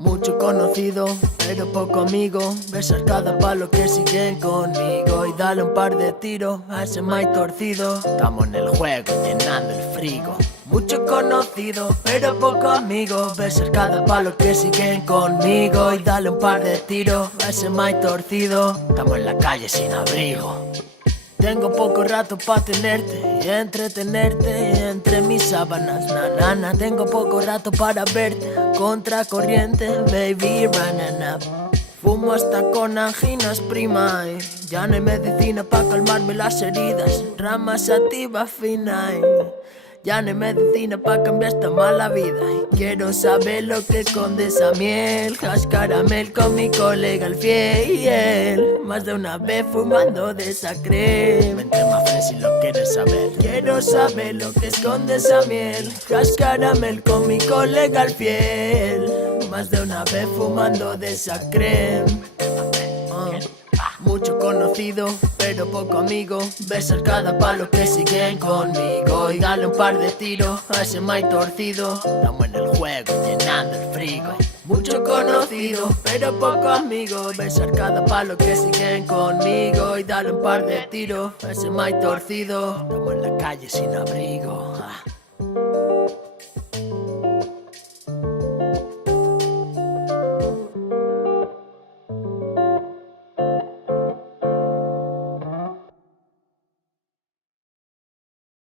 Mucho conocido, pero poco amigo. Besar cada palo que siguen conmigo y dale un par de tiros a ese maíz torcido. Estamos en el juego llenando el frigo. Mucho conocido, pero poco amigo. Besar cada palo que siguen conmigo y dale un par de tiros a ese maíz torcido. Estamos en la calle sin abrigo. Tengo poco rato pa' tenerte y entretenerte entre mis sábanas, nanana. Tengo poco rato para verte, contra corriente, baby, banana. Fumo hasta con anginas, prima, ya no hay medicina pa' calmarme las heridas. Rama sativa fina, ya no hay medicina pa' cambiar esta mala vida. Quiero saber lo que esconde esa miel. Hash caramel con mi colega el fiel. Más de una vez fumando de esa crema. Vente más fresco si lo quieres saber. Quiero saber lo que esconde esa miel. Hash caramel con mi colega el fiel. Más de una vez fumando de esa crema. Mucho conocido, pero poco amigo. Besar cada palo que siguen conmigo y dale un par de tiros a ese maíz torcido. Estamos en el juego llenando el frigo. Mucho conocido, pero poco amigo. Besar cada palo que siguen conmigo y dale un par de tiros a ese maíz torcido. Estamos en la calle sin abrigo.